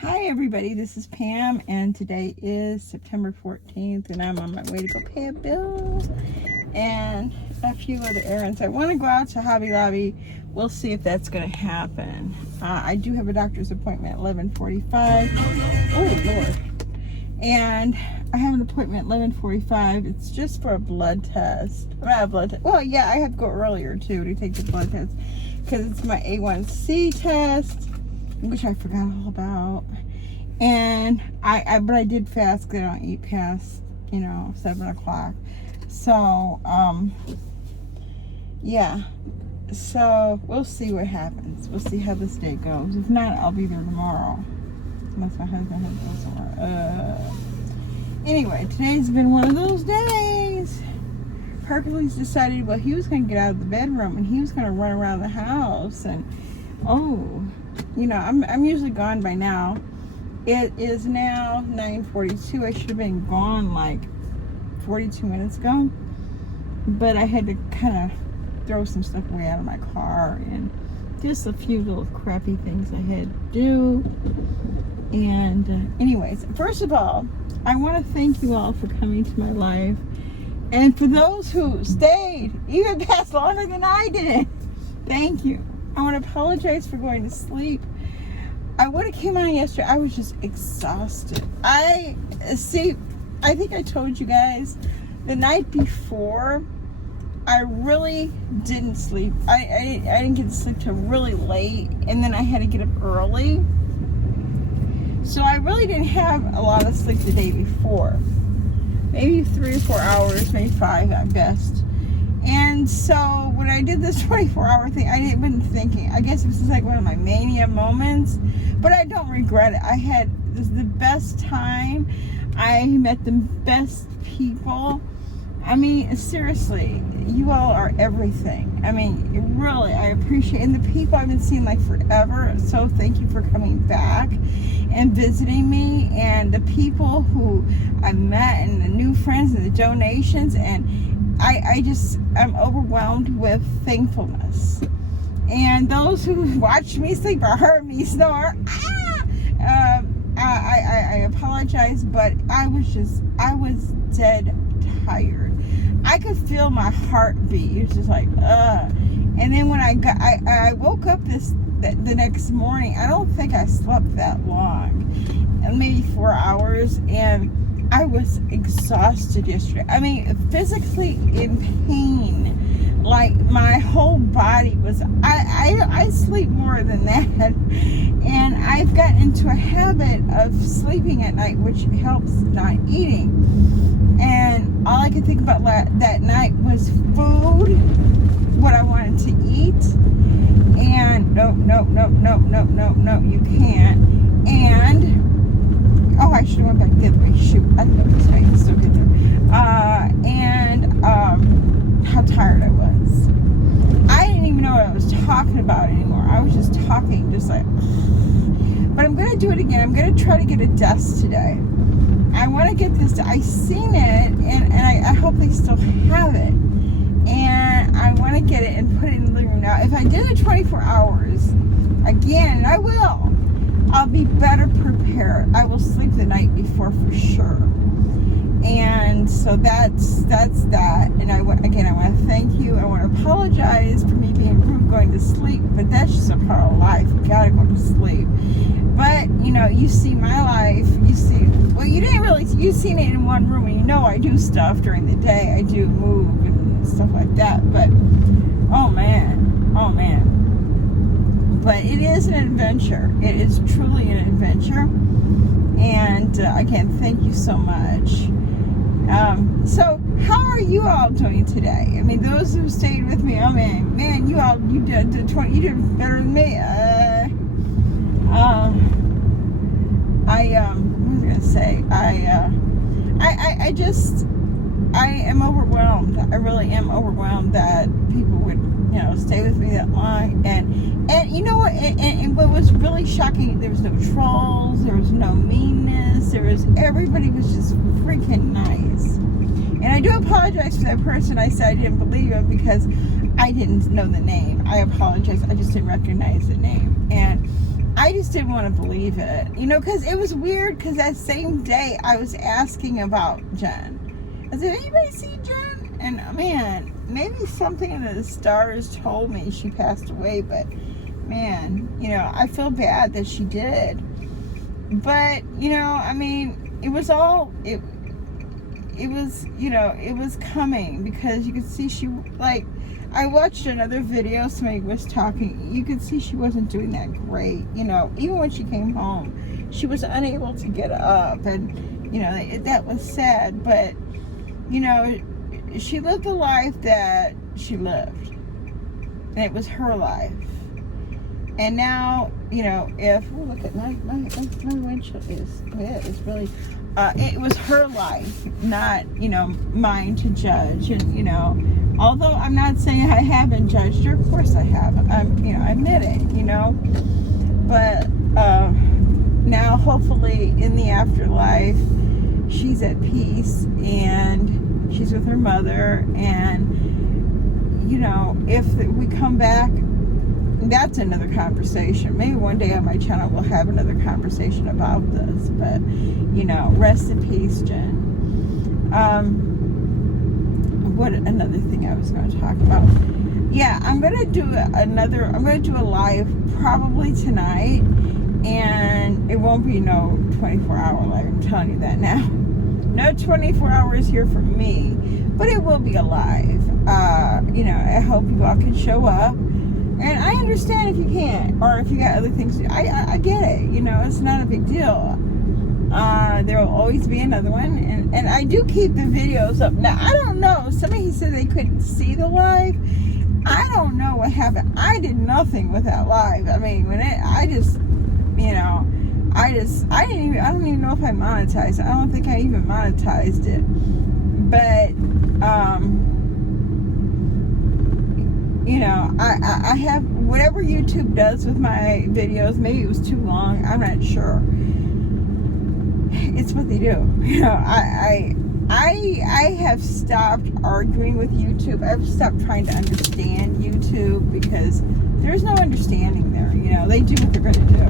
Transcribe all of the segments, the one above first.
Hi everybody, this is Pam and today is September 14th and I'm on my way to go pay a bill and a few other errands. I want to go out to Hobby Lobby. We'll see if that's going to happen. I do have a doctor's appointment at 11:45. Oh Lord. And I have an appointment at 11:45. It's just for a blood test. Well, yeah, I have to go earlier too to take the blood test because it's my A1C test, which I forgot all about. And but I did fast because I don't eat past 7 o'clock. So yeah, so we'll see what happens. We'll see how this day goes. If not, I'll be there tomorrow unless my husband has to go somewhere. Anyway, today's been one of those days. Hercules decided, well, he was going to get out of the bedroom and he was going to run around the house. And I'm usually gone by now. It is now 9:42. I should have been gone like 42 minutes ago, but I had to kind of throw some stuff away out of my car and just a few little crappy things I had to do. And anyways, first of all, I want to thank you all for coming to my life, and for those who stayed even past longer than I did, thank you. I want to apologize for going to sleep. I would have came on yesterday. I was just exhausted. I think I told you guys the night before I really didn't sleep. I didn't get to sleep till really late, and then I had to get up early. So I really didn't have a lot of sleep the day before. Maybe 3 or 4 hours, maybe 5 at best. And so when I did this 24-hour thing, I didn't been thinking. I guess this is like one of my mania moments, but I don't regret it. I had the best time. I met the best people. I mean, seriously, you all are everything. I mean, really, I appreciate it. And the people I've been seeing like forever, so thank you for coming back and visiting me. And the people who I met and the new friends and the donations. And I'm overwhelmed with thankfulness. And those who watched me sleep or heard me snore, I apologize, but I was dead tired. I could feel my heartbeat. It was just like, And then when I woke up the next morning, I don't think I slept that long, maybe 4 hours, and I was exhausted yesterday. I mean, physically in pain. Like my whole body was. I sleep more than that, and I've gotten into a habit of sleeping at night, which helps not eating. And all I could think about that night was food, what I wanted to eat, and no, you can't. And I should have went back the other way. Shoot, I can go this way and still get there. And how tired I was. I didn't even know what I was talking about anymore. I was just talking, just like. But I'm going to do it again. I'm going to try to get a desk today. I want to get this. I seen it, and I hope they still have it. And I want to get it and put it in the living room. Now, if I did it 24 hours, again, and I will, I'll be better prepared. I will sleep the night before for sure. And so that's that. And I want to thank you. I want to apologize for me being rude going to sleep, but that's just a part of life. You gotta go to sleep. But you see my life. You've seen it in one room, and I do stuff during the day. I do move and stuff like that. But oh man. But it is an adventure. It is truly an adventure. And again, thank you so much. So how are you all doing today? I mean, those who stayed with me, man, you did better than me. What was I gonna say? I am overwhelmed. I really am overwhelmed that people would, stay with me that long. And you know what? And what was really shocking, there was no trolls, there was no meanness, everybody was just freaking nice. And I do apologize for that person. I said I didn't believe him because I didn't know the name. I apologize. I just didn't recognize the name. And I just didn't want to believe it, you know, because it was weird. Because that same day I was asking about Jen. I said, anybody see Jen? And man, maybe something in the stars told me she passed away, but man, you know, I feel bad that she did. But, you know, I mean, it was all, it was, you know, it was coming, because you could see she, like, I watched another video, somebody was talking, you could see she wasn't doing that great, you know, even when she came home, she was unable to get up, and, you know, that was sad, but, you know, she lived a life that she lived, and it was her life. And now, you know, if, oh, look at my windshield is really, it was her life, not, you know, mine to judge. And, you know, although I'm not saying I haven't judged her, of course I have. You know, I admit it, you know. But now, hopefully, in the afterlife, she's at peace and she's with her mother. And, you know, if we come back, that's another conversation. Maybe one day on my channel we'll have another conversation about this. But, you know, rest in peace, Jen. What another thing I was going to talk about? Yeah, I'm going to do a live probably tonight, and it won't be no 24-hour live. I'm telling you that now. No 24 hours here for me, but it will be a live. You know, I hope you all can show up. And I understand if you can't, or if you got other things to do. I get it. You know, it's not a big deal. There will always be another one. And I do keep the videos up. Now, I don't know. Somebody said they couldn't see the live. I don't know what happened. I did nothing with that live. I mean, I don't even know if I monetized it. I don't think I even monetized it. But, you know, I have whatever YouTube does with my videos. Maybe it was too long. I'm not sure. It's what they do. You know, I have stopped arguing with YouTube. I've stopped trying to understand YouTube, because there's no understanding there. You know, they do what they're going to do.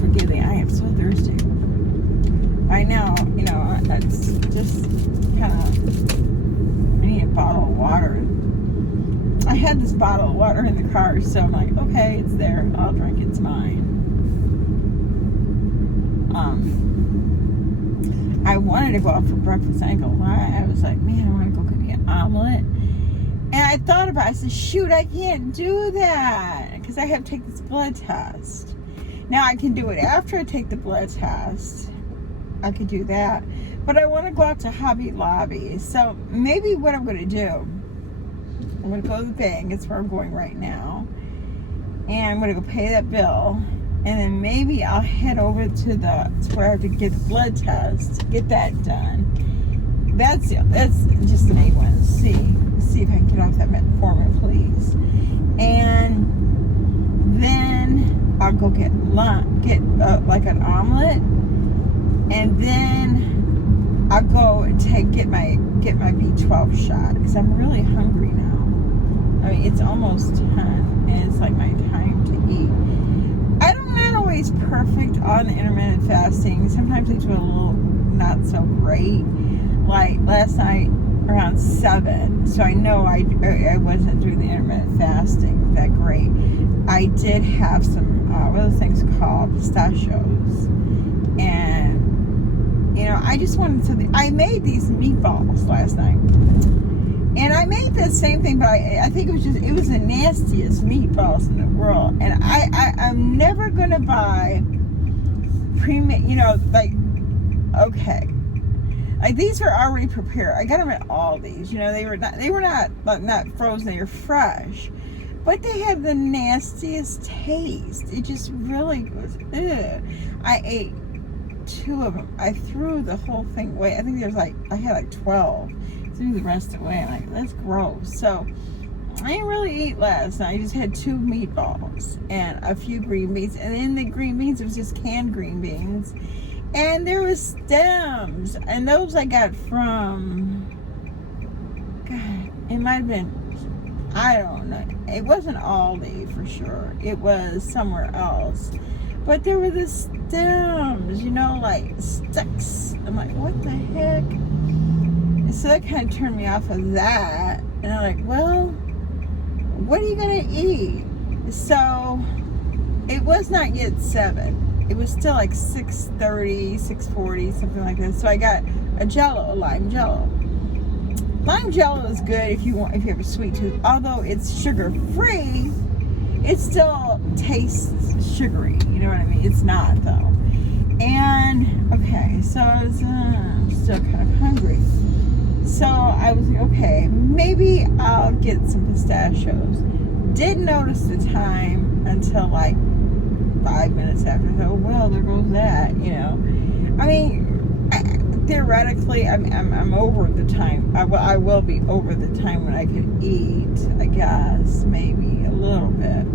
Forgive me, I am so thirsty. I know, you know, it's just kind of, I need a bottle of water. I had this bottle of water in the car, so I'm like, okay, it's there. I'll drink it. It's mine. I wanted to go out for breakfast. I ain't gonna lie. I was like, man, I want to go get me an omelet. And I thought about it. I said, shoot, I can't do that, because I have to take this blood test. Now, I can do it after I take the blood test. I could do that. But I want to go out to Hobby Lobby. So maybe what I'm going to do, I'm going to go to the bank. It's where I'm going right now. And I'm going to go pay that bill. And then maybe I'll head over to where I have to get the blood test, get that done. That's just the main one. See if I can get off that metformin, please. And then I'll go get like an omelet, and then I'll go and get my B12 shot, because I'm really hungry now. I mean, it's almost 10, and it's like my time to eat. I'm not always perfect on the intermittent fasting. Sometimes I do a little not so great. Like last night around 7, so I know I wasn't doing the intermittent fasting that great. I did have some what are those things called, pistachios, and you know, I just wanted to. I made these meatballs last night, and I made the same thing, but I think it was the nastiest meatballs in the world. And I'm never gonna buy pre-made, you know, like, okay, like these were already prepared. I got them at Aldi's. You know, they were not frozen. They were fresh, but they had the nastiest taste. It just really was. Ugh. I ate 2 of them. I threw the whole thing away. I think I had like 12. Threw the rest away. I'm like, that's gross. So I didn't really eat last night. I just had 2 meatballs and a few green beans. And in the green beans, it was just canned green beans. And there was stems. And those I got from, God, it might have been, I don't know. It wasn't Aldi for sure. It was somewhere else. But there were the stems, you know, like sticks. I'm like, what the heck? And so that kind of turned me off of that. And I'm like, well, what are you going to eat? So it was not yet 7. It was still like 6:30, 6:40, something like that. So I got a Jello, a lime Jello. Lime Jello is good if you have a sweet tooth. Although it's sugar free, it still tastes sugary. You know what I mean? It's not though. And okay, so I was still kind of hungry. So I was like, okay, maybe I'll get some pistachios. Didn't notice the time until like 5 minutes after. Oh well, there goes that. You know, I mean, theoretically, I'm over the time. I will be over the time when I could eat. I guess maybe a little bit.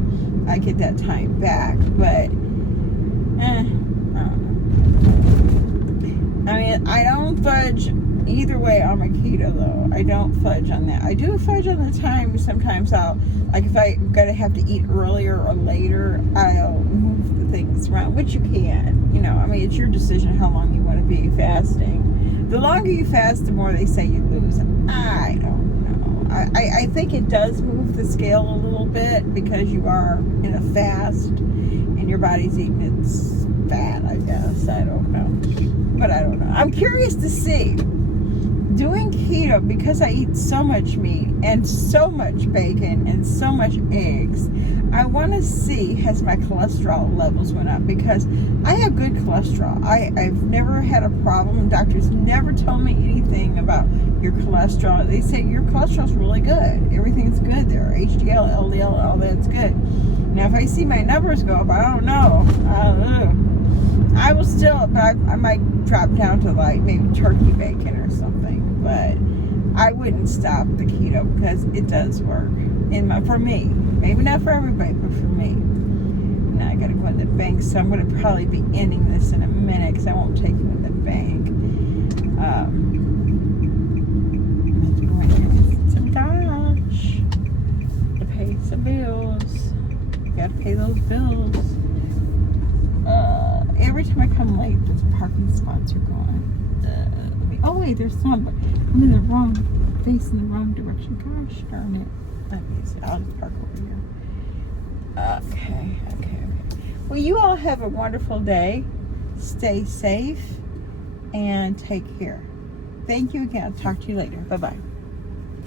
I get that time back, but I don't know. I mean, I don't fudge either way on my keto though. I don't fudge on that. I do fudge on the time. Sometimes I'll, like if I'm gonna have to eat earlier or later, I'll move the things around, which you can. You know, I mean, it's your decision how long you want to be fasting. The longer you fast, the more they say you lose. I don't know. I think it does move the scale a little bit because you are in a fast and your body's eating its fat, I guess. I don't know. But I don't know. I'm curious to see. Doing keto, because I eat so much meat and so much bacon and so much eggs, I want to see has my cholesterol levels went up, because I have good cholesterol. I've never had a problem. Doctors never told me anything about your cholesterol. They say your cholesterol's really good. Everything's good there. HDL, LDL, all that's good. Now if I see my numbers go up, I don't know. I will still, but I might drop down to like maybe turkey bacon or something. But I wouldn't stop the keto because it does work for me. Maybe not for everybody, but for me. Now I gotta go in the bank, so I'm gonna probably be ending this in a minute because I won't take you in the bank. Let's go in here and get some cash to pay some bills. You gotta pay those bills. Every time I come late, those parking spots are gone. Oh wait, there's some, but I'm in the wrong, facing the wrong direction. Gosh darn it. Let me see. I'll just park over here. Okay. Well, you all have a wonderful day. Stay safe and take care. Thank you again. I'll talk to you later. Bye-bye.